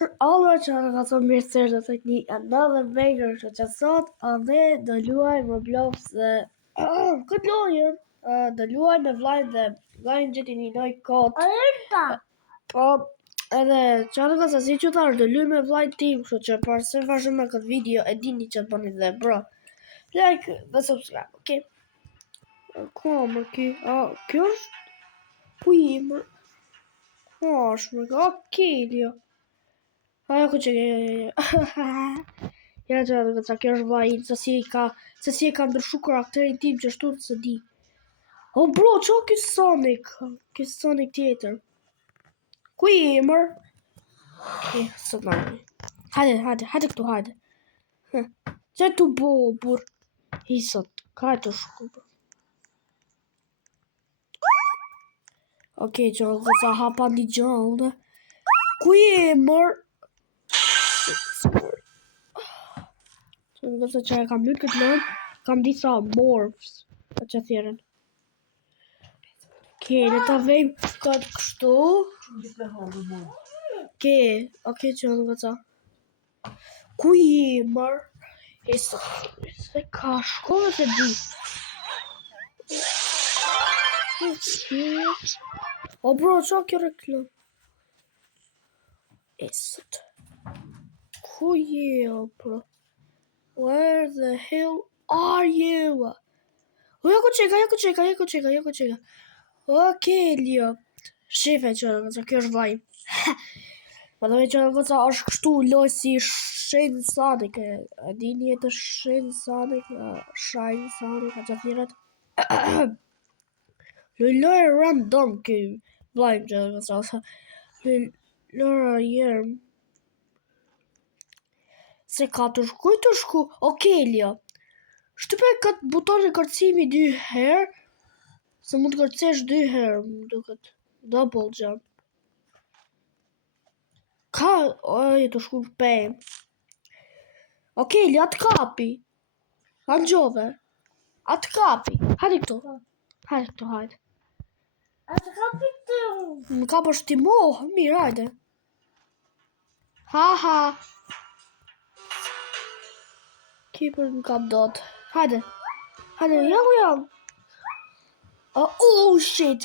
Allora që ka thënë mirë sërë dhe të një another banger që sot ne do luaj Roblox dhe këtë lojën do luaj me vlajnë dhe vlajnë gjithi një loj kod po edhe që ka thënë si që tharë do luaj me vlajnë tim kështu që parëse vazhëm me këtë video e dini që të bëni dhe bro like dhe subscribe, ok? Ko më ki? Kjo është ku i më? Ko është më? Ok, Lio. Ja ku që ja që të kjo është vajin, se si e ka ndryshu karakterin tim që shtu të së di. O bro, që o kjo Sonic tjetër? Ku i emër? Sot në hajde këtu, hajde. Që tu bo, bur? I sot, ka e të shku. Ok, që o sa hapa një gjallë. Ku i emër? Nëse që e kam lytë këtë lojnë, kam disa morphs të që thjerën. Ke, le ta vejmë këtë kështu. Ke, oke që në vëca. Ku i mërë? E se ka shkollë të di. O bro, që kjo reklam? E sot. Ku i o bro? Where the hell are you? Ja ku çeka. Okej, Lio. Shefe që kjo është vaj. Po do të thotë është kështu loj si Shane Sonic. A dini të Shane Sonic, Shine Sonic atë thirrët. Loj random kë vaj që do të thotë. Lora jem. Se ka të shku. Okej, Lio. Shtype këtë butonin kërcimi 2 herë, se mund të kërcesh 2 herë, më duket. Double jump. Ka, oj, të shku në pëjmë. Okej, Lio, atë kapi. Anë gjove. Atë kapi. Hajde këtu, hajde. Atë kapi të... Më kapë është ti mohë, mirë, hajde. Ha. Keeper në kap dot. Hajde, jam. Oh shit.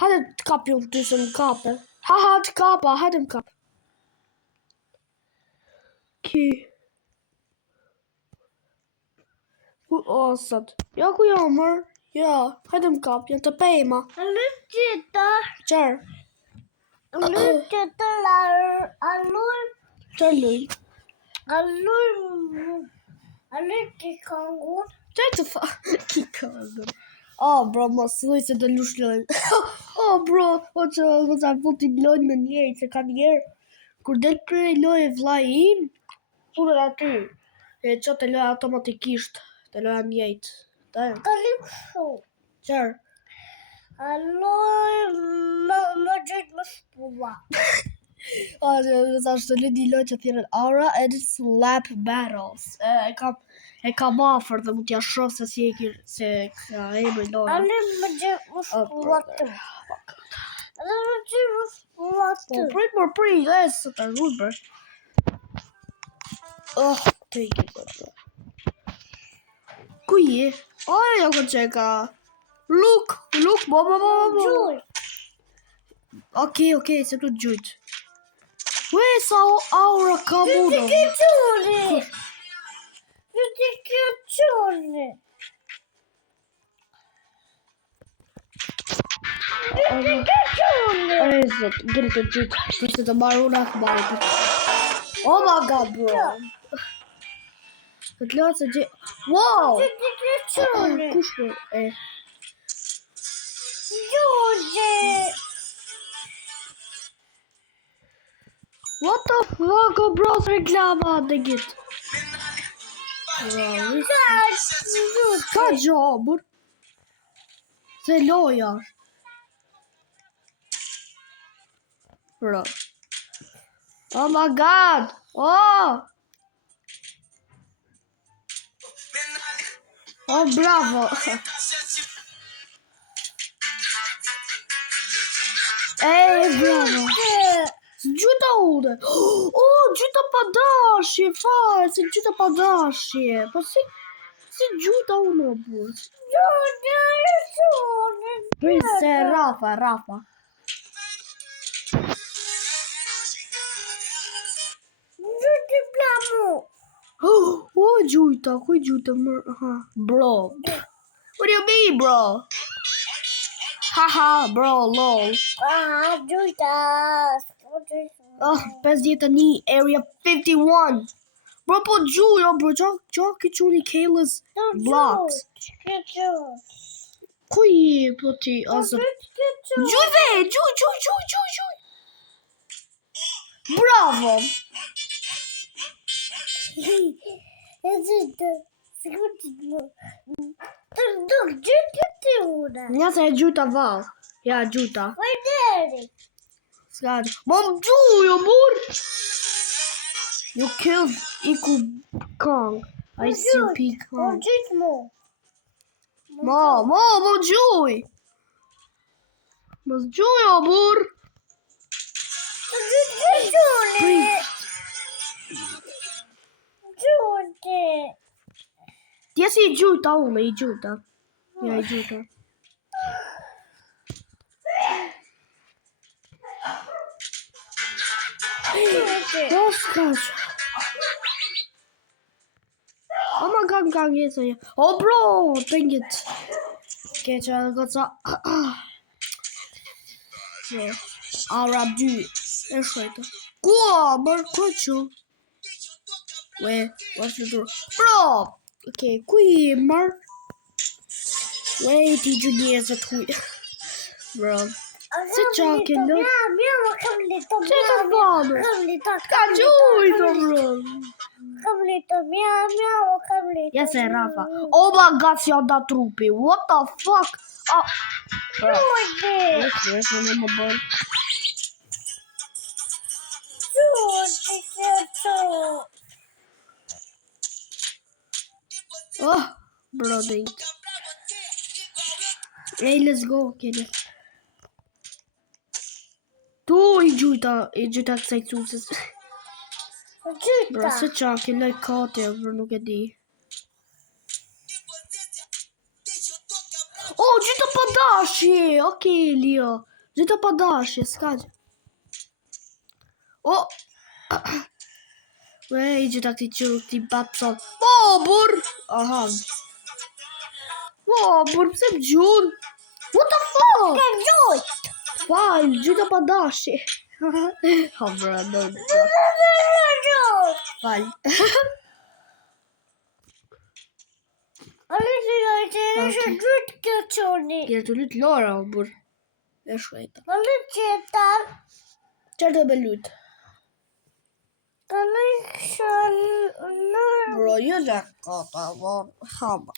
Hajde të kapi unë ty se më kape. Ha, të kapa, hajde më kap. Ki. Sot. Ja ku jam mër. Ja, hajde më kap, janë të pejma. Alur qëta. Qërë? Alur qëta alur. Qërë luj? Alur kikangur. Qërë të fa? Kikangur. Bro, mos thuj se të lush lojnë. Bro, që më sa futin lojnë me njerë, se ka njerë. Kur del prej lojë vlaj im, futet aty. E që të lojë automatikisht, të lojë njejtë. Ka lip shu. Qërë? Aloj, më gjithë më shpua. Është të lidi lojë që thjerën Aura and Slap Battles. E kam afer dhe mund t'ja shoh se si se ka emri lojë. Ale më gjithë më shpua të. Ale më gjithë më shpua të. Prit, e së të rrubër. Take it. Ku je? Ja ku qeka. Look, bo. Gjuj. Okej, se tu gjujt. Ue, sa Aura ka mudo. Në të kjo qone. E zot, gëri të gjujt. Shtë të marru në akë. Oh my god, bro. Këtë lërë se gjithë. Wow! Në të kjo qone. Kush për? Gjujt. What the fuck, bro, reklama dhe gjitë. Ka gjabur. Se loja. Bro. Oh my god. Bravo. Bravo. Gjuta ude. Oh, gjuta pa dashje, fare, si gjuta pa dashje. Po si gjuta unë, bur. Prince Rafa. Oh, gjuta, ku gjuta më? Bro. What do you mean, bro? Haha, bro, lol. Gjuta. Oh, 51, Area 51. Bro, po gjujo, bro, gjo ki quni Kayla's Blocks. Ku I po ti, azër? Gjuj ve, gjuj. Bravo. Nja se e gjuta val. Ja, gjuta. Skad. Mom gjujo, bur. You killed Iku Kong. ICP Kong. Mom, gjuj. Mos gjujo, bur. Ti si I gjuta unë, I gjuta. Ja, I gjuta. Oh, skad. Oh my god, gang jest. Oh bro, dang it. Okay, I got some. Arab du. It's right. Go, but coach. Wait, what's the door? Bro. Okay, qui mar. Wait, did you get a tweet? Bro. Sit talking, no. Sit a bomb. Got you, bro. Yes, Rafa. Oh my god, si da trupi. What the fuck? Oh. Oh, bro, dang. Hey, let's go, kid. Tu I gjuta kësaj cusës. Bro, se qa, këlloj kate, bro, nuk e di. Oh, gjuta pa dashje! Okay, Leo. Gjuta pa dashje, s'kaq. Oh! Wej, gjuta këti batson. Oh, bur! Aha. Oh, bur, pse më gjun? What the fuck? Fal, gjuta pa dashje. Oh, bro, no. Fal. Kjerë të lutë Lora, o bur. E shkajta. Qërë të me lutë? Bro, jo gjë kata, bro. Hama.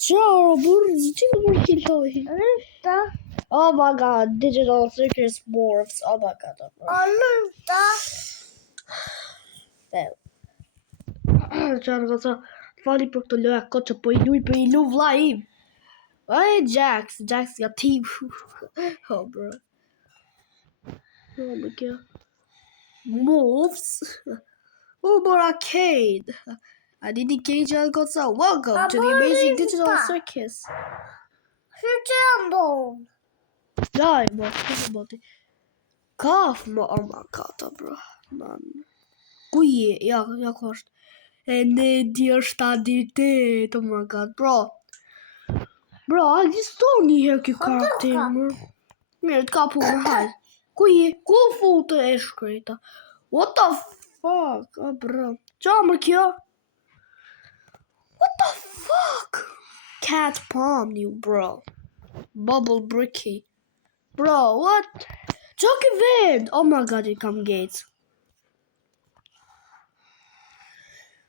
Qërë, bur, që në bur kiloj? Oh my god, digital circus morphs. Oh my god, bro. Fail. Qërë kata, fali për këtë loja këtë që po I lu vla im. Hey, Jax got team. Oh, bro. Oh my god. Moves. Oh, more arcade. I need to engage and go so. Welcome to the amazing digital circus. Dai, but Kaf, oh my god, bro. Man. Qui, ja, kost. En dear stabilitet, oh my god, bro. Bro, I står ni här i karaktären. Mer ett kap på här. Gå fot och eskryta. What the fuck? Oh, bro. Jammer kör. What the fuck? Cat palm you, bro. Bubble bricky. Bro, what? Jockey Van. Oh my god, it come gates.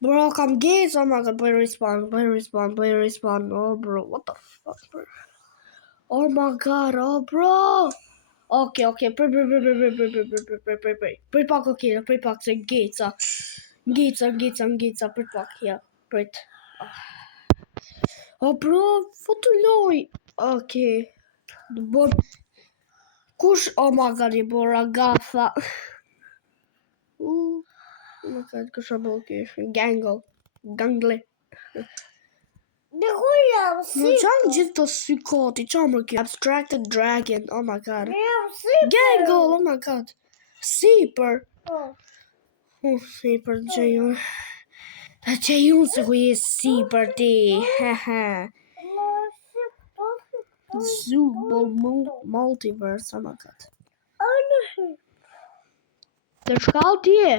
Bro, come gates. Oh my god, boy respawn. Oh, bro, what the fuck, bro? Oh my god, oh, bro. Okay. Pre-pack, okay, pre-pack and gates. Gates, pre-pack, yeah. Pret. Oh, bro, fotoloj. Okay. The bomb. Kush, oh my god, i bora Gatha. Oh my god, kush o kish? Gangle. Në ku jam Në si? qanë gjithë të sykoti, qa më kjo? Abstracted Dragon, oh my god. Jam si? Gangle, oh my god. Seeper. Seeper që ju. Që ju se ku je Seeper ti. Zoo Multiverse, oh my god. Të shkall ti e?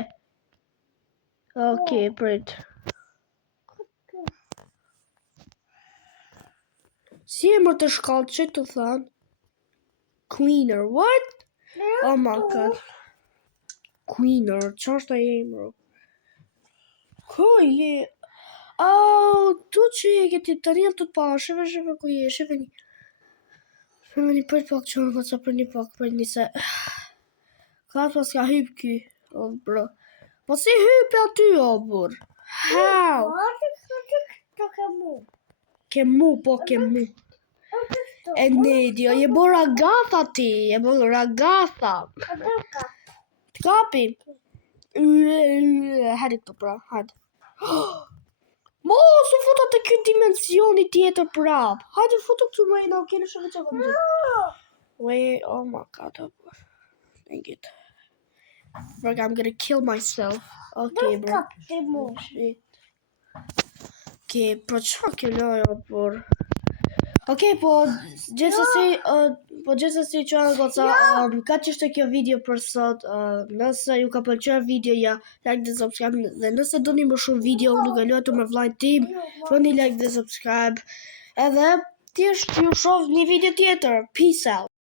Okay, prit. Si e më të shkall, që të thanë? Queener, what? Oh my god. Queener, që është e emro? Ku je? Oh, tu që je këti të një të pa, shëve ku je, shëve një për pak që në këca për një pak për një se. Ka të pas ka hyp ky, oh bro. Po si hyp e aty, oh bur? How? Ke mu, po ke mu. E nedio, je bora Gatha ti, je bora Gatha. Të kapi? Hajde këto pra, hajde. Mo, su futa të këtë dimensioni tjetër prap. Hajde futa këtu me në kene shumë që vëndë. Wait, oh my god. Dang it. Bro, I'm gonna kill myself. Okay, bro. Shit. Okay, pro qa ke lojo, por... Okay, po gjithsesi që goca, ka që ishte kjo video për sot, nëse ju ka pëlqyer videoja, like dhe subscribe, dhe nëse doni më shumë video, nuk e luajtur me vllajt tim, bëni like dhe subscribe, edhe thjesht ju shoh një video tjetër, peace out.